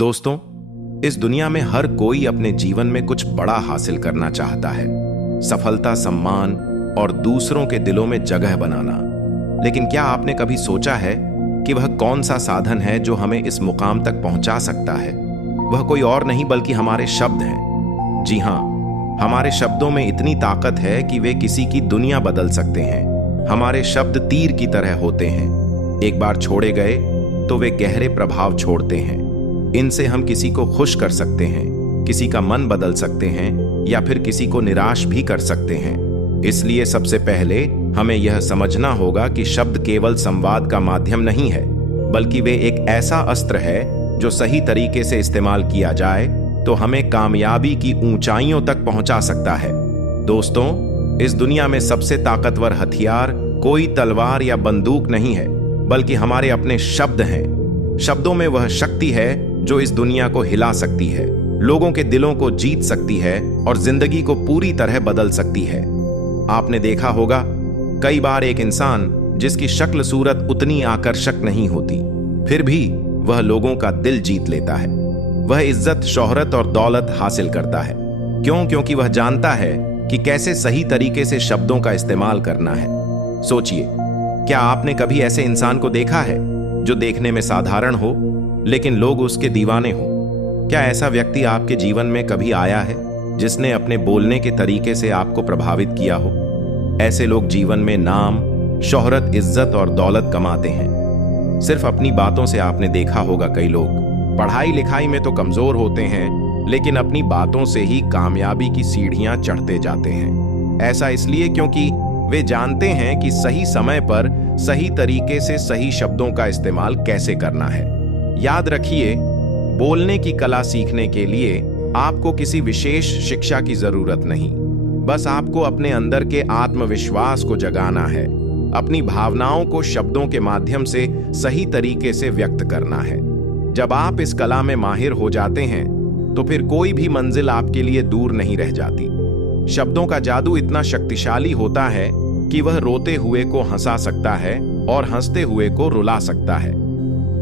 दोस्तों, इस दुनिया में हर कोई अपने जीवन में कुछ बड़ा हासिल करना चाहता है। सफलता, सम्मान और दूसरों के दिलों में जगह बनाना। लेकिन क्या आपने कभी सोचा है कि वह कौन सा साधन है जो हमें इस मुकाम तक पहुंचा सकता है? वह कोई और नहीं बल्कि हमारे शब्द हैं। जी हाँ, हमारे शब्दों में इतनी ताकत है कि वे किसी की दुनिया बदल सकते हैं। हमारे शब्द तीर की तरह होते हैं। एक बार छोड़े गए तो वे गहरे प्रभाव छोड़ते हैं। इनसे हम किसी को खुश कर सकते हैं, किसी का मन बदल सकते हैं या फिर किसी को निराश भी कर सकते हैं। इसलिए सबसे पहले हमें यह समझना होगा कि शब्द केवल संवाद का माध्यम नहीं है, बल्कि वे एक ऐसा अस्त्र है जो सही तरीके से इस्तेमाल किया जाए तो हमें कामयाबी की ऊंचाइयों तक पहुंचा सकता है। दोस्तों, इस दुनिया में सबसे ताकतवर हथियार कोई तलवार या बंदूक नहीं है, बल्कि हमारे अपने शब्द हैं। शब्दों में वह शक्ति है जो इस दुनिया को हिला सकती है, लोगों के दिलों को जीत सकती है और जिंदगी को पूरी तरह बदल सकती है। आपने देखा होगा, कई बार एक इंसान जिसकी शक्ल सूरत उतनी आकर्षक नहीं होती, फिर भी वह लोगों का दिल जीत लेता है। वह इज्जत, शोहरत और दौलत हासिल करता है। क्यों? क्योंकि वह जानता है कि कैसे सही तरीके से शब्दों का इस्तेमाल करना है। सोचिए, क्या आपने कभी ऐसे इंसान को देखा है जो देखने में साधारण हो लेकिन लोग उसके दीवाने हो? क्या ऐसा व्यक्ति आपके जीवन में कभी आया है जिसने अपने बोलने के तरीके से आपको प्रभावित किया हो? ऐसे लोग जीवन में नाम, शोहरत, इज्जत और दौलत कमाते हैं सिर्फ अपनी बातों से। आपने देखा होगा, कई लोग पढ़ाई लिखाई में तो कमजोर होते हैं, लेकिन अपनी बातों से ही कामयाबी की सीढ़ियां चढ़ते जाते हैं। ऐसा इसलिए क्योंकि वे जानते हैं कि सही समय पर सही तरीके से सही शब्दों का इस्तेमाल कैसे करना है। याद रखिए, बोलने की कला सीखने के लिए आपको किसी विशेष शिक्षा की जरूरत नहीं, बस आपको अपने अंदर के आत्मविश्वास को जगाना है। अपनी भावनाओं को शब्दों के माध्यम से सही तरीके से व्यक्त करना है। जब आप इस कला में माहिर हो जाते हैं तो फिर कोई भी मंजिल आपके लिए दूर नहीं रह जाती। शब्दों का जादू इतना शक्तिशाली होता है कि वह रोते हुए को हंसा सकता है और हंसते हुए को रुला सकता है।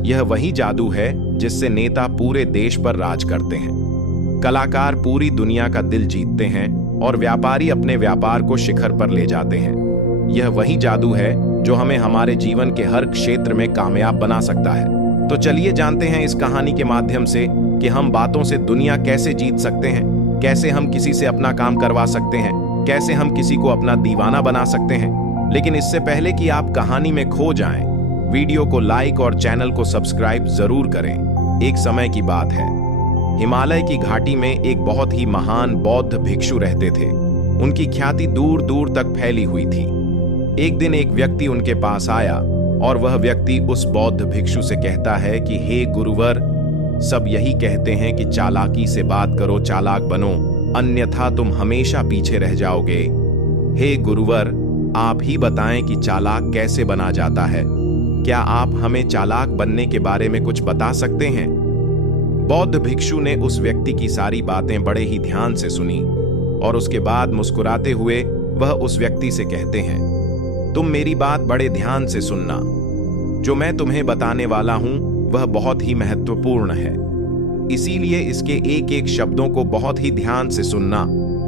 यह वही जादू है जिससे नेता पूरे देश पर राज करते हैं, कलाकार पूरी दुनिया का दिल जीतते हैं और व्यापारी अपने व्यापार को शिखर पर ले जाते हैं। यह वही जादू है जो हमें हमारे जीवन के हर क्षेत्र में कामयाब बना सकता है। तो चलिए जानते हैं इस कहानी के माध्यम से कि हम बातों से दुनिया कैसे जीत सकते हैं, कैसे हम किसी से अपना काम करवा सकते हैं, कैसे हम किसी को अपना दीवाना बना सकते हैं। लेकिन इससे पहले कि आप कहानी में खो जाएं, वीडियो को लाइक और चैनल को सब्सक्राइब जरूर करें। एक समय की बात है, हिमालय की घाटी में एक बहुत ही महान बौद्ध भिक्षु रहते थे। उनकी ख्याति दूर दूर तक फैली हुई थी। एक दिन एक व्यक्ति उनके पास आया और वह व्यक्ति उस बौद्ध भिक्षु से कहता है कि हे गुरुवर, सब यही कहते हैं कि चालाकी से बात करो, चालाक बनो, अन्यथा तुम हमेशा पीछे रह जाओगे। हे गुरुवर, आप ही बताएं कि चालाक कैसे बना जाता है। क्या आप हमें चालाक बनने के बारे में कुछ बता सकते हैं? बौद्ध भिक्षु ने उस व्यक्ति की सारी बातें बड़े ही ध्यान से सुनी और उसके बाद मुस्कुराते हुए वह उस व्यक्ति से कहते हैं, तुम मेरी बात बड़े ध्यान से सुनना। जो मैं तुम्हें बताने वाला हूं वह बहुत ही महत्वपूर्ण है, इसीलिए इसके एक एक शब्दों को बहुत ही ध्यान से सुनना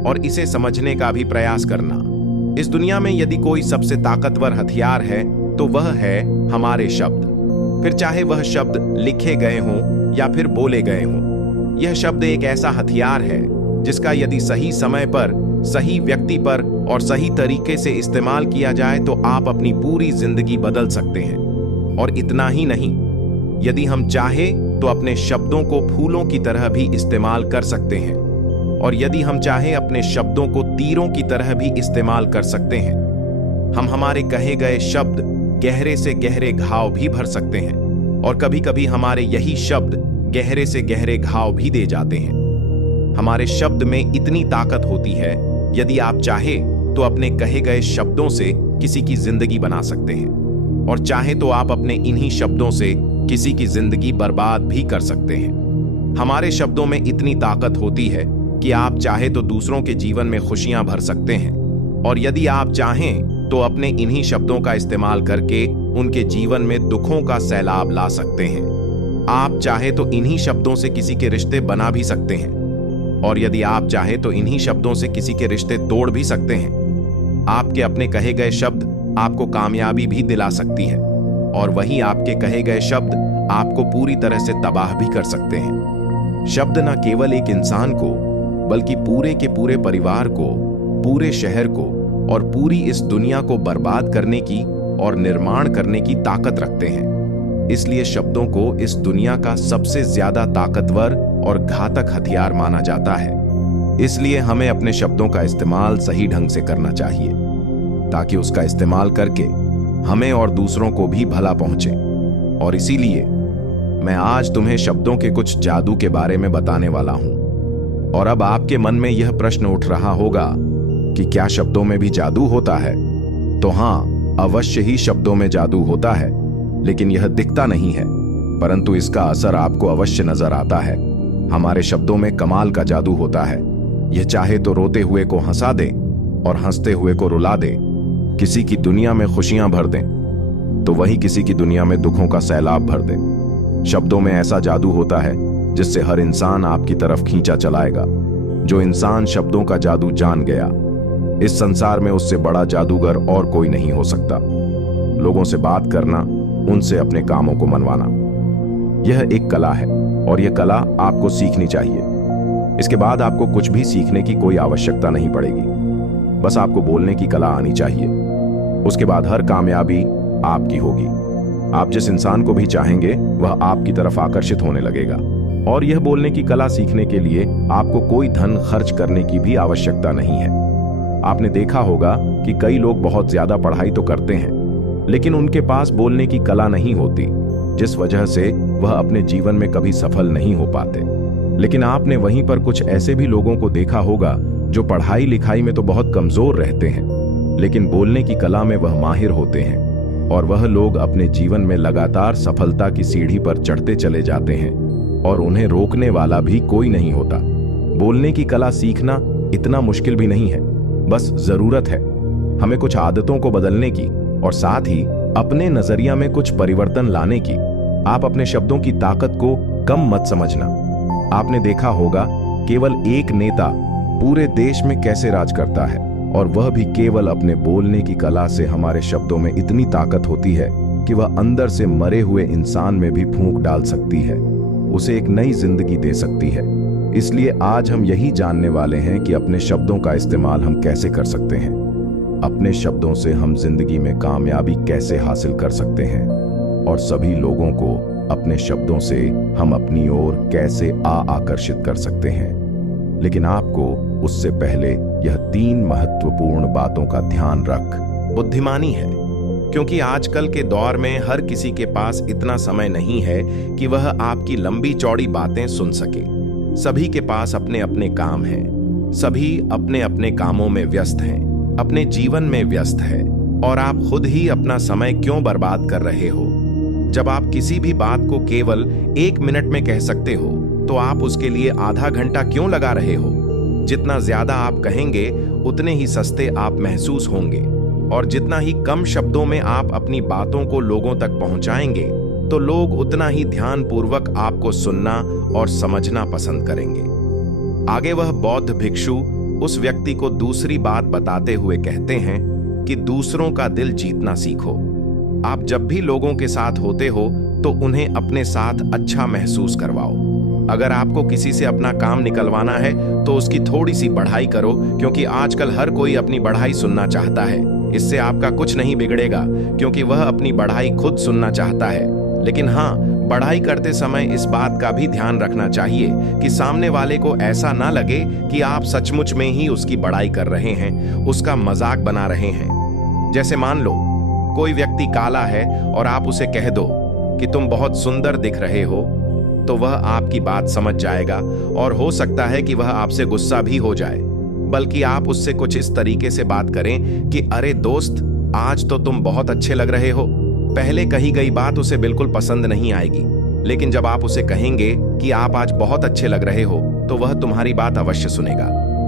और इसे समझने का भी प्रयास करना। इस दुनिया में यदि कोई सबसे ताकतवर हथियार है तो वह है हमारे शब्द। फिर चाहे वह शब्द लिखे गए हों या फिर बोले गए हों, यह शब्द एक ऐसा हथियार है जिसका यदि सही समय पर, सही व्यक्ति पर और सही तरीके से इस्तेमाल किया जाए तो आप अपनी पूरी जिंदगी बदल सकते हैं। और इतना ही नहीं, यदि हम चाहें तो अपने शब्दों को फूलों की तरह भी इस्तेमाल कर सकते हैं और यदि हम चाहें अपने शब्दों को तीरों की तरह भी इस्तेमाल कर सकते हैं। हम हमारे कहे गए शब्द गहरे से गहरे घाव भी भर सकते हैं और कभी कभी हमारे यही शब्द गहरे से गहरे घाव भी दे जाते हैं। हमारे शब्द में इतनी ताकत होती है, यदि आप चाहें तो अपने कहे गए शब्दों से किसी की जिंदगी बना सकते हैं और चाहे तो आप अपने इन्हीं शब्दों से किसी की जिंदगी बर्बाद भी कर सकते हैं। हमारे शब्दों में इतनी ताकत होती है कि आप चाहे तो दूसरों के जीवन में खुशियां भर सकते हैं और यदि आप चाहें तो अपने इन्हीं शब्दों का इस्तेमाल करके उनके जीवन में दुखों का सैलाब ला सकते हैं। आप चाहे तो इन्हीं शब्दों से किसी के रिश्ते बना भी सकते हैं, और यदि आप चाहे तो इन्हीं शब्दों से किसी के रिश्ते तोड़ भी सकते हैं। आपके अपने कहे गए शब्द आपको कामयाबी भी दिला सकती है, और वही आपके कहे गए शब्द आपको पूरी तरह से तबाह भी कर सकते हैं। शब्द न केवल एक इंसान को, बल्कि पूरे के पूरे परिवार को, पूरे शहर को और पूरी इस दुनिया को बर्बाद करने की और निर्माण करने की ताकत रखते हैं। इसलिए शब्दों को इस दुनिया का सबसे ज्यादा ताकतवर और घातक हथियार माना जाता है। इसलिए हमें अपने शब्दों का इस्तेमाल सही ढंग से करना चाहिए, ताकि उसका इस्तेमाल करके हमें और दूसरों को भी भला पहुंचे। और इसीलिए मैं आज तुम्हें शब्दों के कुछ जादू के बारे में बताने वाला हूं। और अब आपके मन में यह प्रश्न उठ रहा होगा कि क्या शब्दों में भी जादू होता है? तो हां, अवश्य ही शब्दों में जादू होता है, लेकिन यह दिखता नहीं है, परंतु इसका असर आपको अवश्य नजर आता है। हमारे शब्दों में कमाल का जादू होता है। यह चाहे तो रोते हुए को हंसा दे और हंसते हुए को रुला दे, किसी की दुनिया में खुशियां भर दे तो वही किसी की दुनिया में दुखों का सैलाब भर दे। शब्दों में ऐसा जादू होता है जिससे हर इंसान आपकी तरफ खींचा चलाएगा। जो इंसान शब्दों का जादू जान गया, इस संसार में उससे बड़ा जादूगर और कोई नहीं हो सकता। लोगों से बात करना, उनसे अपने कामों को मनवाना, यह एक कला है, और यह कला आपको सीखनी चाहिए। इसके बाद आपको कुछ भी सीखने की कोई आवश्यकता नहीं पड़ेगी, बस आपको बोलने की कला आनी चाहिए। उसके बाद हर कामयाबी आपकी होगी। आप जिस इंसान को भी चाहेंगे वह आपकी तरफ आकर्षित होने लगेगा। और यह बोलने की कला सीखने के लिए आपको कोई धन खर्च करने की भी आवश्यकता नहीं है। आपने देखा होगा कि कई लोग बहुत ज्यादा पढ़ाई तो करते हैं, लेकिन उनके पास बोलने की कला नहीं होती, जिस वजह से वह अपने जीवन में कभी सफल नहीं हो पाते। लेकिन आपने वहीं पर कुछ ऐसे भी लोगों को देखा होगा जो पढ़ाई लिखाई में तो बहुत कमजोर रहते हैं, लेकिन बोलने की कला में वह माहिर होते हैं, और वह लोग अपने जीवन में लगातार सफलता की सीढ़ी पर चढ़ते चले जाते हैं, और उन्हें रोकने वाला भी कोई नहीं होता। बोलने की कला सीखना इतना मुश्किल भी नहीं है, बस जरूरत है हमें कुछ आदतों को बदलने की, और साथ ही अपने नजरिया में कुछ परिवर्तन लाने की। आप अपने शब्दों की ताकत को कम मत समझना। आपने देखा होगा केवल एक नेता पूरे देश में कैसे राज करता है, और वह भी केवल अपने बोलने की कला से। हमारे शब्दों में इतनी ताकत होती है कि वह अंदर से मरे हुए इंसान में भी फूंक डाल सकती है, उसे एक नई जिंदगी दे सकती है। इसलिए आज हम यही जानने वाले हैं कि अपने शब्दों का इस्तेमाल हम कैसे कर सकते हैं। अपने शब्दों से हम जिंदगी में कामयाबी कैसे हासिल कर सकते हैं, और सभी लोगों को अपने शब्दों से हम अपनी ओर कैसे आकर्षित कर सकते हैं। लेकिन आपको उससे पहले यह 3 महत्वपूर्ण बातों का ध्यान रख बुद्धिमानी है, क्योंकि आजकल के दौर में हर किसी के पास इतना समय नहीं है कि वह आपकी लंबी चौड़ी बातें सुन सके। सभी के पास अपने अपने काम हैं, सभी अपने अपने कामों में व्यस्त हैं, अपने जीवन में व्यस्त है, और आप खुद ही अपना समय क्यों बर्बाद कर रहे हो? जब आप किसी भी बात को केवल 1 मिनट में कह सकते हो, तो आप उसके लिए आधा घंटा क्यों लगा रहे हो? जितना ज्यादा आप कहेंगे उतने ही सस्ते आप महसूस होंगे, और जितना ही कम शब्दों में आप अपनी बातों को लोगों तक पहुंचाएंगे, तो लोग उतना ही ध्यानपूर्वक आपको सुनना और समझना पसंद करेंगे। आगे वह बौद्ध भिक्षु उस व्यक्ति को दूसरी बात बताते हुए कहते हैं कि दूसरों का दिल जीतना सीखो। आप जब भी लोगों के साथ होते हो तो उन्हें अपने साथ अच्छा महसूस करवाओ। अगर आपको किसी से अपना काम निकलवाना है तो उसकी थोड़ी सी बढ़ाई करो, क्योंकि आजकल हर कोई अपनी बढ़ाई सुनना चाहता है। इससे आपका कुछ नहीं बिगड़ेगा, क्योंकि वह अपनी बढ़ाई खुद सुनना चाहता है। लेकिन हाँ, बढ़ाई करते समय इस बात का भी ध्यान रखना चाहिए कि सामने वाले को ऐसा ना लगे कि आप सचमुच में ही उसकी बढ़ाई कर रहे हैं, उसका मजाक बना रहे हैं। जैसे मान लो कोई व्यक्ति काला है और आप उसे कह दो कि तुम बहुत सुंदर दिख रहे हो, तो वह आपकी बात समझ जाएगा, और हो सकता है कि वह आपसे गुस्सा भी हो जाए। बल्कि आप उससे कुछ इस तरीके से बात करें कि अरे दोस्त, आज तो तुम बहुत अच्छे लग रहे हो। पहले कही गई बात उसे बिल्कुल पसंद नहीं आएगी, लेकिन जब आप उसे कहेंगे कि आप आज बहुत अच्छे लग रहे हो, तो वह तुम्हारी बात अवश्य सुनेगा,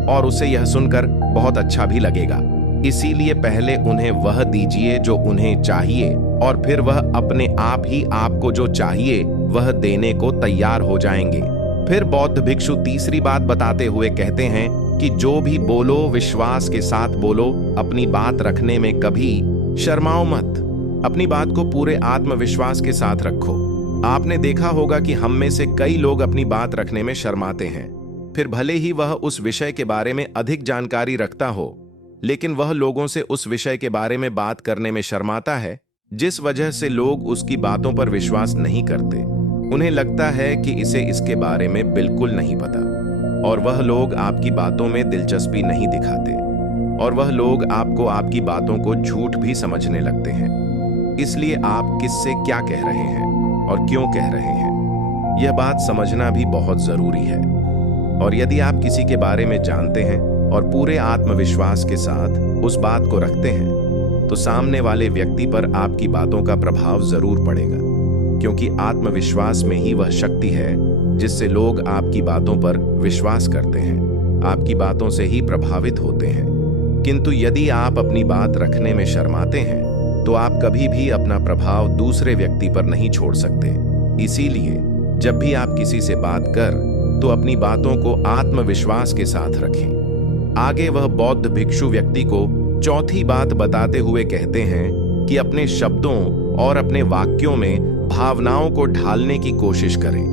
और उसे यह सुनकर बहुत अच्छा भी लगेगा। इसीलिए पहले उन्हें वह दीजिए जो उन्हें चाहिए, और फिर वह अपने आप ही आपको जो चाहिए वह देने को तैयार हो जाएंगे। फिर बौद्ध भिक्षु तीसरी बात बताते हुए कहते हैं कि जो भी बोलो विश्वास के साथ बोलो, अपनी बात रखने में कभी शर्माओ मत। अपनी बात को पूरे आत्मविश्वास के साथ रखो। आपने देखा होगा कि हम में से कई लोग अपनी बात रखने में शर्माते हैं। फिर भले ही वह उस विषय के बारे में अधिक जानकारी रखता हो, लेकिन वह लोगों से उस विषय के बारे में बात करने में शर्माता है, जिस वजह से लोग उसकी बातों पर विश्वास नहीं करते। उन्हें लगता है कि इसे इसके बारे में बिल्कुल नहीं पता, और वह लोग आपकी बातों में दिलचस्पी नहीं दिखाते, और वह लोग आपको आपकी बातों को झूठ भी समझने लगते हैं। इसलिए आप किससे क्या कह रहे हैं और क्यों कह रहे हैं, यह बात समझना भी बहुत जरूरी है। और यदि आप किसी के बारे में जानते हैं और पूरे आत्मविश्वास के साथ उस बात को रखते हैं, तो सामने वाले व्यक्ति पर आपकी बातों का प्रभाव जरूर पड़ेगा, क्योंकि आत्मविश्वास में ही वह शक्ति है जिससे लोग आपकी बातों पर विश्वास करते हैं, आपकी बातों से ही प्रभावित होते हैं। किंतु यदि आप अपनी बात रखने में शर्माते हैं, तो आप कभी भी अपना प्रभाव दूसरे व्यक्ति पर नहीं छोड़ सकते। इसीलिए जब भी आप किसी से बात कर, तो अपनी बातों को आत्मविश्वास के साथ रखें। आगे वह बौद्ध भिक्षु व्यक्ति को चौथी बात बताते हुए कहते हैं कि अपने शब्दों और अपने वाक्यों में भावनाओं को ढालने की कोशिश करें,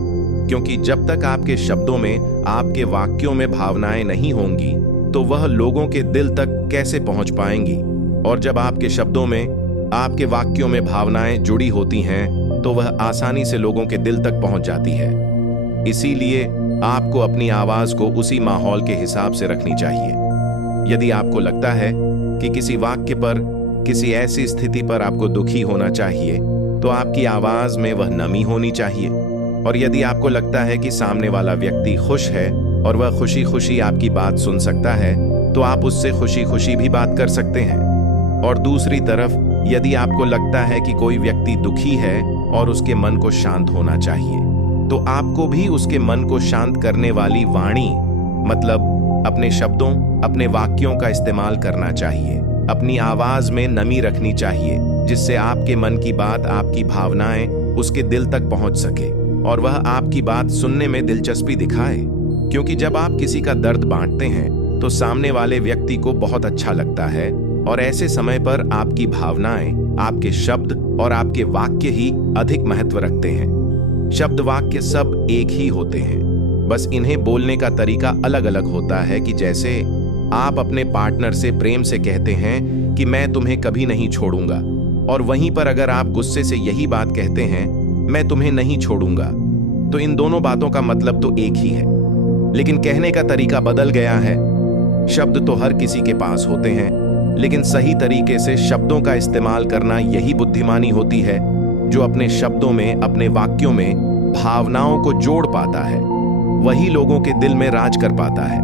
क्योंकि जब तक आपके शब्दों में, आपके वाक्यों में भावनाएं नहीं होंगी, तो वह लोगों के दिल तक कैसे पहुंच पाएंगी। और जब आपके शब्दों में, आपके वाक्यों में भावनाएं जुड़ी होती हैं, तो वह आसानी से लोगों के दिल तक पहुंच जाती है। इसीलिए आपको अपनी आवाज को उसी माहौल के हिसाब से रखनी चाहिए। यदि आपको लगता है कि किसी वाक्य पर, किसी ऐसी स्थिति पर आपको दुखी होना चाहिए, तो आपकी आवाज में वह नमी होनी चाहिए। और यदि आपको लगता है कि सामने वाला व्यक्ति खुश है और वह खुशी खुशी आपकी बात सुन सकता है, तो आप उससे खुशी खुशी भी बात कर सकते हैं। और दूसरी तरफ यदि आपको लगता है कि कोई व्यक्ति दुखी है और उसके मन को शांत होना चाहिए, तो आपको भी उसके मन को शांत करने वाली वाणी, मतलब अपने शब्दों, अपने वाक्यों का इस्तेमाल करना चाहिए। अपनी आवाज में नमी रखनी चाहिए, जिससे आपके मन की बात, आपकी भावनाएं उसके दिल तक पहुंच सके और वह आपकी बात सुनने में दिलचस्पी दिखाए। क्योंकि जब आप किसी का दर्द बांटते हैं, तो सामने वाले व्यक्ति को बहुत अच्छा लगता है, और ऐसे समय पर आपकी भावनाएं, आपके शब्द और आपके वाक्य ही अधिक महत्व रखते हैं। शब्द वाक्य सब एक ही होते हैं, बस इन्हें बोलने का तरीका अलग अलग होता है। कि जैसे आप अपने पार्टनर से प्रेम से कहते हैं कि मैं तुम्हें कभी नहीं छोड़ूंगा, और वहीं पर अगर आप गुस्से से यही बात कहते हैं, मैं तुम्हें नहीं छोड़ूंगा, तो इन दोनों बातों का मतलब तो एक ही है, लेकिन कहने का तरीका बदल गया है। शब्द तो हर किसी के पास होते हैं, लेकिन सही तरीके से शब्दों का इस्तेमाल करना यही बुद्धिमानी होती है, जो अपने शब्दों में, अपने वाक्यों में भावनाओं को जोड़ पाता है, वही लोगों के दिल में राज कर पाता है।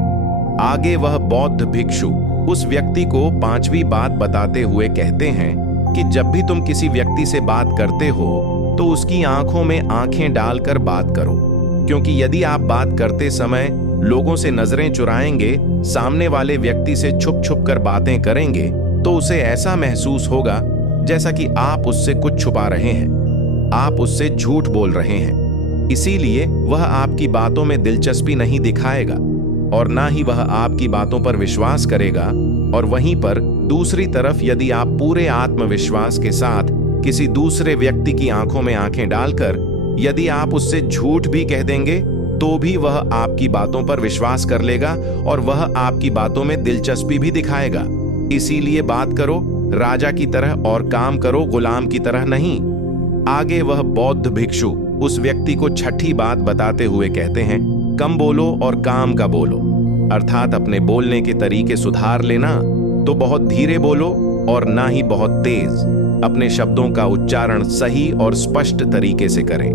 आगे वह बौद्ध भिक्षु उस व्यक्ति को पांचवी बात बताते हुए कहते हैं कि जब भी तुम किसी व्यक्ति से बात करते हो, तो उसकी आंखों में आंखें डालकर बात करो, क्योंकि यदि आप बात करते समय लोगों से नजरें चुराएंगे, सामने वाले व्यक्ति से छुप छुप कर बातें करेंगे, तो उसे ऐसा महसूस होगा जैसा कि आप उससे कुछ छुपा रहे हैं, आप उससे झूठ बोल रहे हैं। इसीलिए वह आपकी बातों में दिलचस्पी नहीं दिखाएगा और ना ही वह आपकी बातों पर विश्वास करेगा। और वहीं पर दूसरी तरफ यदि आप पूरे आत्मविश्वास के साथ किसी दूसरे व्यक्ति की आंखों में आंखें डालकर यदि आप उससे झूठ भी कह देंगे, तो भी वह आपकी बातों पर विश्वास कर लेगा और वह आपकी बातों में दिलचस्पी भी दिखाएगा। इसीलिए बात करो राजा की तरह और काम करो गुलाम की तरह नहीं। आगे वह बौद्ध भिक्षु उस व्यक्ति को छठी बात बताते हुए कहते हैं, कम बोलो और काम का बोलो, अर्थात अपने बोलने के तरीके सुधार लेना, तो बहुत धीरे बोलो और ना ही बहुत तेज। अपने शब्दों का उच्चारण सही और स्पष्ट तरीके से करें।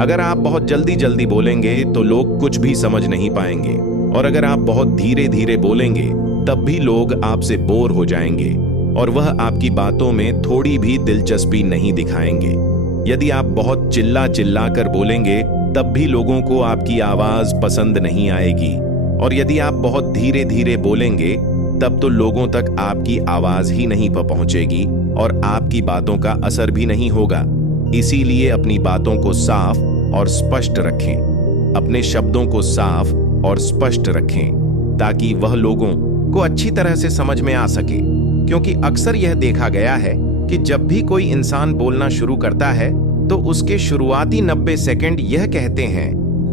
अगर आप बहुत जल्दी जल्दी बोलेंगे तो लोग कुछ भी समझ नहीं पाएंगे, और अगर आप बहुत धीरे धीरे बोलेंगे तब भी लोग आपसे बोर हो जाएंगे और वह आपकी बातों में थोड़ी भी दिलचस्पी नहीं दिखाएंगे। यदि आप बहुत चिल्ला चिल्ला कर बोलेंगे तब भी लोगों को आपकी आवाज पसंद नहीं आएगी, और यदि आप बहुत धीरे धीरे बोलेंगे तब तो लोगों तक आपकी आवाज ही नहीं पहुंचेगी और आपकी बातों का असर भी नहीं होगा। इसीलिए अपनी बातों को साफ और स्पष्ट रखें। अपने शब्दों को साफ और स्पष्ट रखें ताकि वह लोगों को अच्छी तरह से समझ में आ सके। क्योंकि अक्सर यह देखा गया है कि जब भी कोई इंसान बोलना शुरू करता है तो उसके शुरुआती 90 सेकंड यह कहते हैं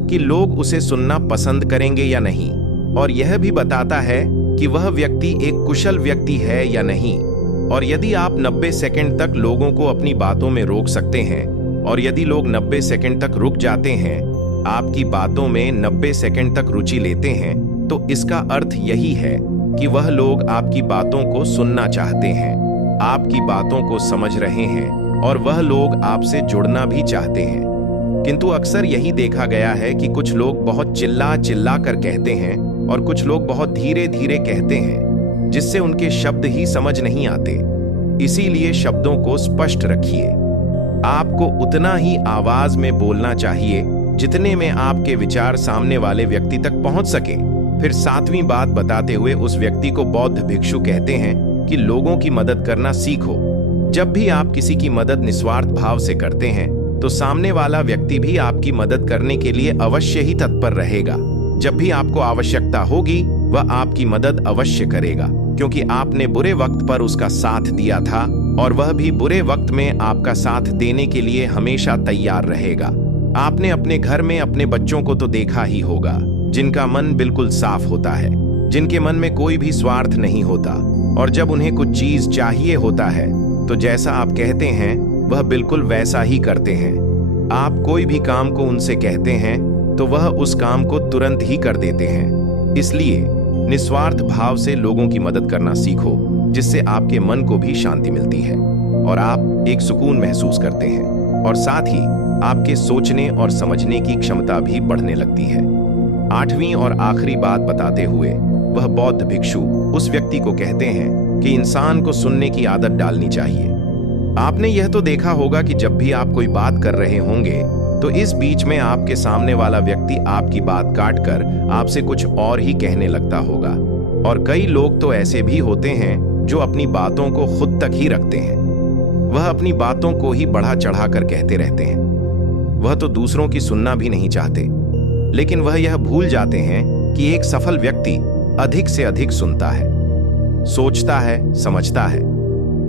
कि लोग उसे सुनना पसंद करेंगे या नहीं, और यह भी बताता है कि वह व्यक्ति एक कुशल व्यक्ति है या नहीं। और यदि आप 90 सेकंड तक लोगों को अपनी बातों में रोक सकते हैं, और यदि लोग 90 सेकंड तक रुक जाते हैं, आपकी बातों में 90 सेकंड तक रुचि लेते हैं, तो इसका अर्थ यही है कि वह लोग आपकी बातों को सुनना चाहते हैं, आपकी बातों को समझ रहे हैं और वह लोग आपसे जुड़ना भी चाहते हैं। किंतु अक्सर यही देखा गया है कि कुछ लोग बहुत चिल्ला चिल्ला कर कहते हैं और कुछ लोग बहुत धीरे धीरे कहते हैं, जिससे उनके शब्द ही समझ नहीं आते। इसीलिए शब्दों को स्पष्ट रखिए। आपको उतना ही आवाज में बोलना चाहिए जितने में आपके विचार सामने वाले व्यक्ति तक पहुंच सके। फिर 7वीं बात बताते हुए उस व्यक्ति को बौद्ध भिक्षु कहते हैं कि लोगों की मदद करना सीखो। जब भी आप किसी की मदद निस्वार्थ भाव से करते हैं तो सामने वाला व्यक्ति भी आपकी मदद करने के लिए अवश्य ही तत्पर रहेगा। जब भी आपको आवश्यकता होगी वह आपकी मदद अवश्य करेगा, क्योंकि आपने बुरे वक्त पर उसका साथ दिया था और वह भी बुरे वक्त में आपका साथ देने के लिए हमेशा तैयार रहेगा। आपने अपने घर में अपने बच्चों को तो देखा ही होगा, जिनका मन बिल्कुल साफ होता है, जिनके मन में कोई भी स्वार्थ नहीं होता, और जब उन्हें कुछ चीज चाहिए होता है तो जैसा आप कहते हैं वह बिल्कुल वैसा ही करते हैं। आप कोई भी काम को उनसे कहते हैं तो वह उस काम को तुरंत ही कर देते हैं। इसलिए निस्वार्थ भाव से लोगों की मदद करना सीखो, जिससे आपके मन को भी शांति मिलती है और आप एक सुकून महसूस करते हैं, और साथ ही आपके सोचने और समझने की क्षमता भी बढ़ने लगती है। 8वीं और आखिरी बात बताते हुए वह बौद्ध भिक्षु उस व्यक्ति को कहते हैं कि इंसान को सुनने की आदत डालनी चाहिए। आपने यह तो देखा होगा कि जब भी आप कोई बात कर रहे होंगे तो इस बीच में आपके सामने वाला व्यक्ति आपकी बात काटकर आपसे कुछ और ही कहने लगता होगा, और कई लोग तो ऐसे भी होते हैं जो अपनी बातों को खुद तक ही रखते हैं। वह अपनी बातों को ही बढ़ा चढ़ा कर कहते रहते हैं। वह तो दूसरों की सुनना भी नहीं चाहते, लेकिन वह यह भूल जाते हैं कि एक सफल व्यक्ति अधिक से अधिक सुनता है, सोचता है, समझता है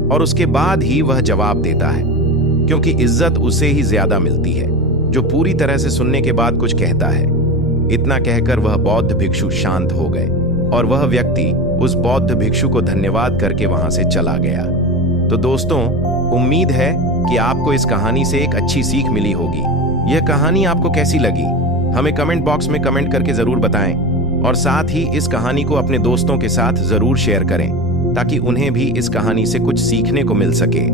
और उसके बाद ही वह जवाब देता है, क्योंकि इज्जत उसे ही ज्यादा मिलती है जो पूरी तरह से सुनने के बाद कुछ कहता है। इतना कहकर वह बौद्ध भिक्षु शांत हो गए और वह व्यक्ति उस बौद्ध भिक्षु को धन्यवाद करके वहां से चला गया। तो दोस्तों, उम्मीद है कि आपको इस कहानी से एक अच्छी सीख मिली होगी। यह कहानी आपको कैसी लगी हमें कमेंट बॉक्स में कमेंट करके जरूर बताएं, और साथ ही इस कहानी को अपने दोस्तों के साथ जरूर शेयर करें ताकि उन्हें भी इस कहानी से कुछ सीखने को मिल सके।